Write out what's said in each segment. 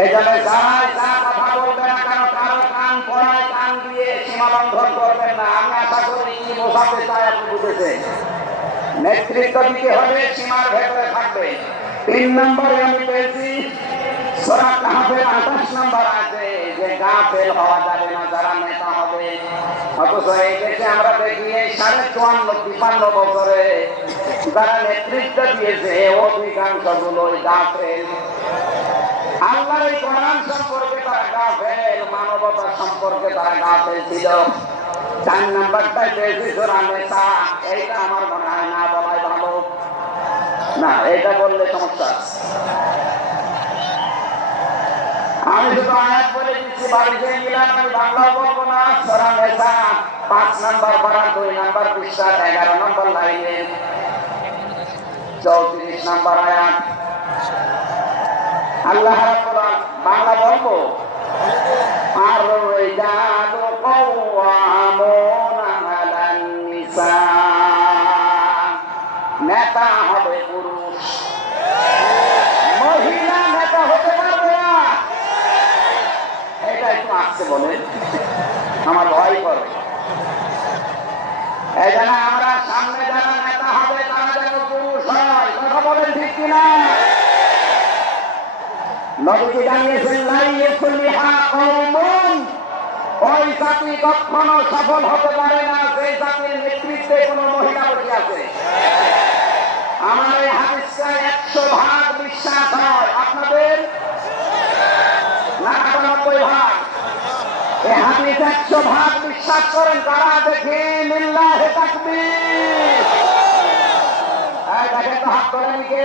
এই যারাই যা কথা বলবে না কেন, কারও কান পড়ায় কান দিয়ে সীমা করবেন না। আমি আশা করি বোঝাতে চাই আপনি বুঝেছেন। নেতৃত্ব দিতে হলে সীমার ভেতরে থাকবে। তিন নম্বরে আমি পেয়েছি সোরা কাহাফের আঠাশ নম্বর আছে, যে গা ফেল হওয়া যাবে না, যারা নেতা হবে। অথচ এই দেশে আমরা দেখি, এই সাড়ে চুয়ান্ন, তিপান্ন বছরে যারা নেতৃত্ব দিয়েছে অধিকাংশগুলো গা ফেল। আল্লাহর এই কোরআন সম্পর্কে তারা গা ফেল মানবতা সম্পর্কে তারা গা ফেল ছিল চার নাম্বারটাই পেয়েছি সোরা নেতা এইটা আমার মনে হয় না বলাই ভালো। না এটা বললে সমস্যা। আমি শুধু আয়াত বলে দিচ্ছি বাড়িতে গেলাম আমি বাংলাও বলব না সরা নেতা পাঁচ নাম্বার পাড়া দুই নাম্বার পৃষ্ঠা, এগারো নম্বর লাইনে। চৌত্রিশ নাম্বার আয়াত। আল্লাহ বাংলা বলব, আর রিজালু কাওয়ামুনা আলান নিসা। নেতা হবে পুরুষ। মহিলা নেতা হতে পারবে না। এটা একটু আসতে বলেন। আমার ভয় করে। এই জন্য আমরা সামনে যারা নেতা হবে, তারা যেন পুরুষ হয়। কথা বলেন ঠিক কিনা? নবীজি ওই জাতি কখনো সফল হতে পারে না সেই জাতির নেতৃত্বে কোনো মহিলা বসে আছে। আমার এই হাদিসটা একশো ভাগ বিশ্বাস হয়। আপনাদের? না আটানব্বই ভাগ। এই হাদিস একশো ভাগ বিশ্বাস করেন কারা দেখে, লিল্লাহে তাকবীর। এই দেখেন হাত তোলেন কে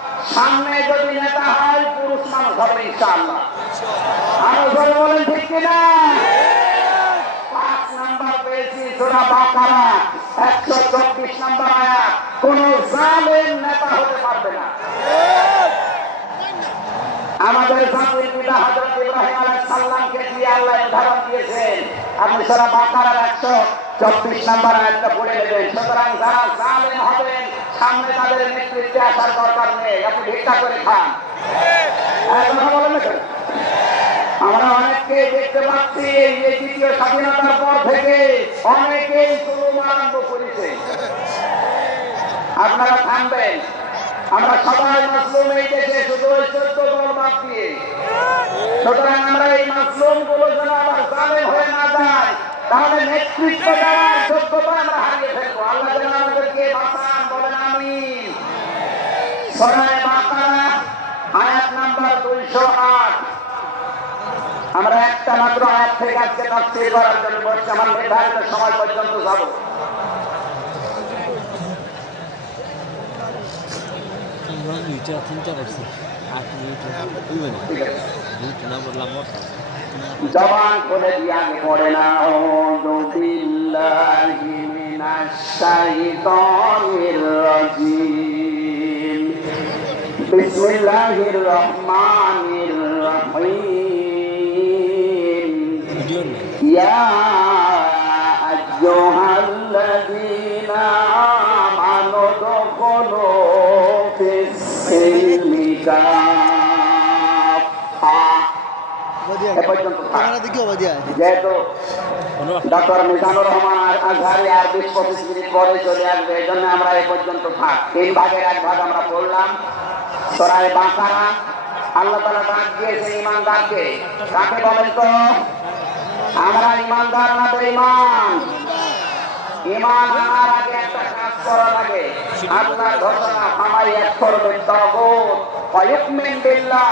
সামনে যদি নেতা হয়, পুরুষ মানুষ হবে ইনশাআল্লাহ। জোরে বলেন, ঠিক কিনা পাঁচ নাম্বার পেয়েছি সোরা বাকারা একশো চব্বিশ নম্বর আয়াত। কোন জালেম নেতা হতে পারবে না। আমাদের জাতির পিতা হযরত ইব্রাহিম আলাইহিস সালামকে দিয়ে আল্লাহ উদাহরণ দিয়েছেন। আপনি সূরা বাকারার 124 নম্বর আয়াতটা পড়ে নেবেন। সুতরাং যারা জালেম হবেন সামনে তাদের নেতৃত্বে আসার দরকার নেই। আপনি ভিক্ষা করে খান। হ্যাঁ, আমরা অনেককে দেখতে পাচ্ছি এই দ্বিতীয় স্বাধীনতার পর থেকে অনেকেই জুলুম আরম্ভ করেছে। আপনারা থামবেন। আমরা সবাই মাসলুম এই দেশে শুধু ওই চোদ্দ দল বাদ দিয়ে। সুতরাং আমরা এই মাসলুমগুলো যেন আবার হয়ে না যায় তাহলে নেতৃত্ব দেওয়ার যোগ্যতা আমরা হারিয়ে ফেলব। আল্লাহ আমাদেরকে বাঁচান, বলেন আমি আমরা একটা মাত্র আয়াত থেকে আজকে তাফসীর করার জন্য বলছি আমার নির্ধারিত সময় পর্যন্ত যাব। দুইটা তিনটা করছি জবান করে দিয়ে আমি পড়ে না ও দুবিল্লাহি মিনাশ শাইতানির রাজিম। বিসমিল্লাহির রহমানির রহিম। ইয়া আইয়ুহাল্লাযীনা আমানু দুখুলু ফিস সিলমি এ পর্যন্ত যেহেতু ডক্টর মিজানুর রহমান আজহারি আর বিশ পঁচিশ মিনিট পরে চলে আসবে এই জন্য আমরা এই পর্যন্ত থাক। তিন ভাগের এক ভাগ আমরা পড়লাম সরাই বাঁকারা আল্লাহ তালা ডাক দিয়েছে ইমানদারকে কাকে বলেন তো? আমরা ইমানদার না বেঈমান? ইমান আনার আগে একটা কাজ করা লাগে। আল্লাহর ঘোষণা আমাই এক করবে তগুত ওয়ায়ুমিন বিল্লাহ।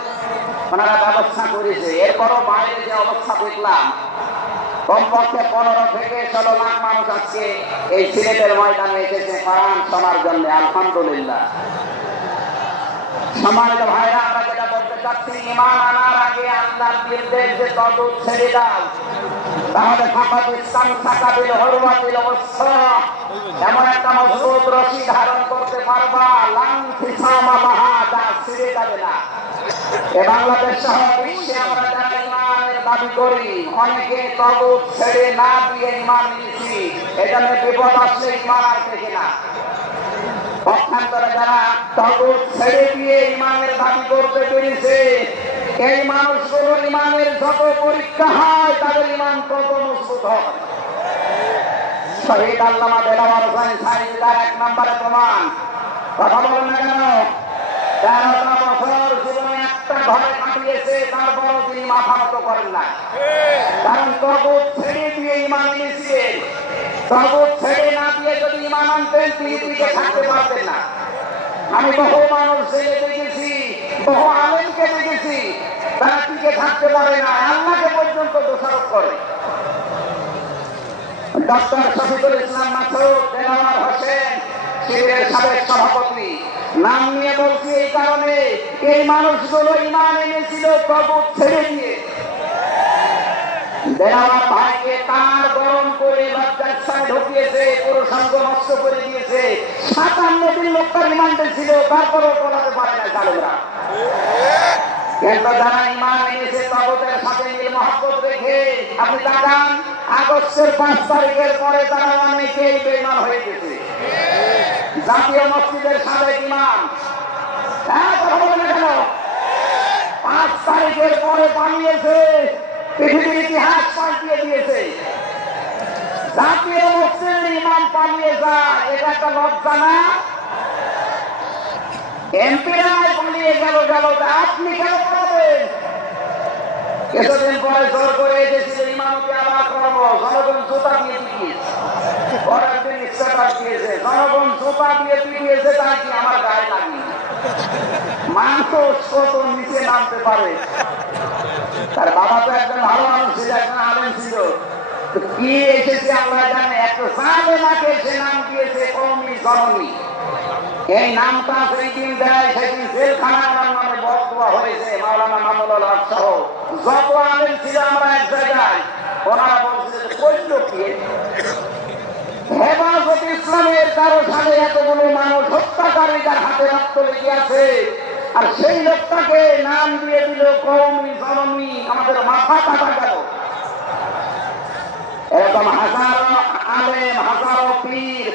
ওনারা ব্যবস্থা করেছে। এরপরও বাইরে যে অবস্থা দেখলাম, কমপক্ষে পনেরো থেকে ষোলো লাখ মানুষ আজকে এই সিলেটের ময়দানে এসেছে কোরআন শোনার জন্য, আলহামদুলিল্লাহ। সম্মানিত ভাইরা, আমরা যেটা বলতে চাচ্ছি, ইমান আনার আগে আল্লাহর নির্দেশ যে তদুত ছেড়ে দাও, তাহলে ফাঁকাত ইসলাম থাকাবিল হরুয়াতিল অবস্থ। এমন একটা মজবুত রশি ধারণ করতে পারবা লাং ফিসামা মাহা, যা ছিঁড়ে যাবে না। এ বাংলাদেশ সহ বিশ্বে করি, অনেকে দিয়ে ইমান নিয়েছি এজন্য বিপদ আসলে ইমান আর থেকে না পক্ষান্তরে তগুত যত পরীক্ষা হয়, তাদের ইমান তত মজবুত হয়। এক নম্বরে প্রমাণ। কথা বলেন না কেন? তেরোটা বছর জীবনে একটা ঘরে কাটিয়েছে তারপরও তিনি মাথা মতো করেন না। কারণ তগুত ছেড়ে দিয়ে ইমান এনেছিলেন তগুত ছেড়ে না দিয়ে যদি ইমান আনতেন, তিনি টিকে থাকতে পারতেন না। আমি বহু মানুষ ছেড়ে দেখেছি, বহু আলেমকে দেখেছি, তারা টিকে থাকতে পারে না, আল্লাহকে পর্যন্ত দোষারোপ করে। ডক্টর শফিকুল ইসলাম মাসুদ দেলাওয়ার হোসেন শিবিরের সাবেক সভাপতি। নাম নিয়ে বলছি এই কারণে এই মানুষগুলো ইমান এনেছিল প্রভু ছেড়ে দিয়ে। করে দিয়েছে। সাতান্ন দিন ছিল তারপরেও পড়াতে পারে না সাথে মিল মহব্বত রেখে আপনি তাকান, আগস্টের পাঁচ তারিখের পরে তারা অনেকেই বেইমান হয়ে গেছে? জাতীয় মসজিদের সাবেক ইমাম। হ্যাঁ পাঁচ তারিখের পরে পালিয়েছে পৃথিবীর ইতিহাস পাল্টিয়ে দিয়েছে। জাতীয় মসজিদের ইমাম পালিয়ে যায়, এটা একটা লজ্জা না? এমপিরা পালিয়ে গেল গেল আপনি কেন পালাবেন কিছুদিন পরে জোর করে এসেছিল ইমামকে আবার করব, জনগণ জুতা দিয়ে পিটিয়েছে পরের দিয়েছে, জনগণ জুতা দিয়ে পিটিয়েছে, তাই কি আমার গায়ে লাগেনি? মানুষ কত নিচে নামতে পারে। তার বাবা তো একজন ভালো মানুষ ছিল, একজন আলেম ছিল। কি এসেছে আমরা জানি? একটা সালে সে নাম দিয়েছে কৌমি জননী। এই নামটা সেই দিন দেয়, সেদিন জেলখানা আমার নামে বক্তব্য হয়েছে, মাওলানা মামুল হক সহ। যত আলেম ছিল, আমরা এক জায়গায়। ওনারা বলছিল যে কইল কি হেফাজত ইসলামের কারও সাথে এতগুলো মানুষ হত্যাকারীদের হাতে রক্ত লেগে আছে আর সেই লোকটাকে নাম দিয়ে দিল কৌমি জননী আমাদের মাথা কাটা গেল। এরকম হাজারো আলেম, হাজারো পীর,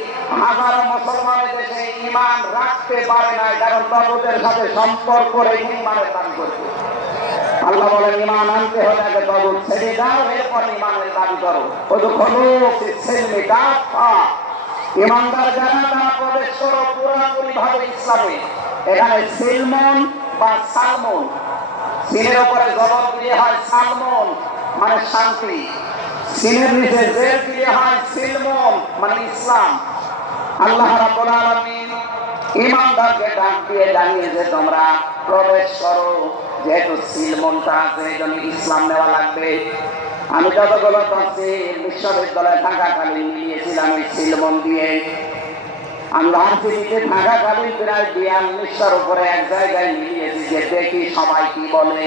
হাজারো মুসলমানের দেশে ইমান রাখতে পারে না কারণ তবুদের সাথে সম্পর্ক রেখে ইমানের দাবি করছে আল্লাহ বলেন, ইমান আনতে হলে আগে তবুদ ছেড়ে দাও, এরপর ইমানের দাবি করো। ও তো খোলো ছেলে গাফা ইমানদার যারা, তারা প্রবেশ করো পুরোপুরি ভাবে ইসলামে। এখানে সিলমন বা সালমন। সিনের উপরে জবর দিয়ে হয় সালমন মানে শান্তি। সিনের নিচে মানে ইসলাম। আল্লাহ ইমানদারকে ডাক দিয়ে জানিয়েছে, তোমরা প্রবেশ করো যেহেতু সিলমনটা আছে এই ইসলাম নেওয়া লাগবে। আমি যতগুলো তফসিল বিশ্ববিদ্যালয়ে থাকাকালীন নিয়েছিলাম এই সিলমন দিয়ে। আমরা আরসিবিতে থাকাকালীন প্রায় বিয়াল্লিশটার উপরে এক জায়গায় মিলিয়েছি যে দেখি সবাই কি বলে।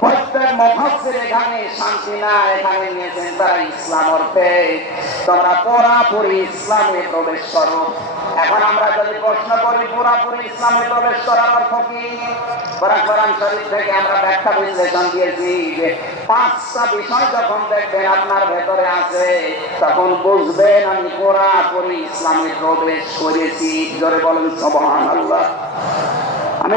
প্রত্যেক মফসিল এখানে শান্তি না এখানে নিয়েছেন তারা ইসলাম অর্থে। তোমরা পুরাপুরি ইসলামে প্রবেশ করো। এখন আমরা যদি প্রশ্ন করি, পুরাপুরি ইসলামে প্রবেশ করার অর্থ কি? কোরআন শরীফ থেকে আমরা ব্যাখ্যা বিশ্লেষণ দিয়েছি যে পাঁচটা বিষয় যখন দেখবেন আপনার ভেতরে আছে, তখন বুঝবেন আমি পুরাপুরি ইসলামে প্রবেশ করেছি। জোরে বলেন সবহান আল্লাহ আমি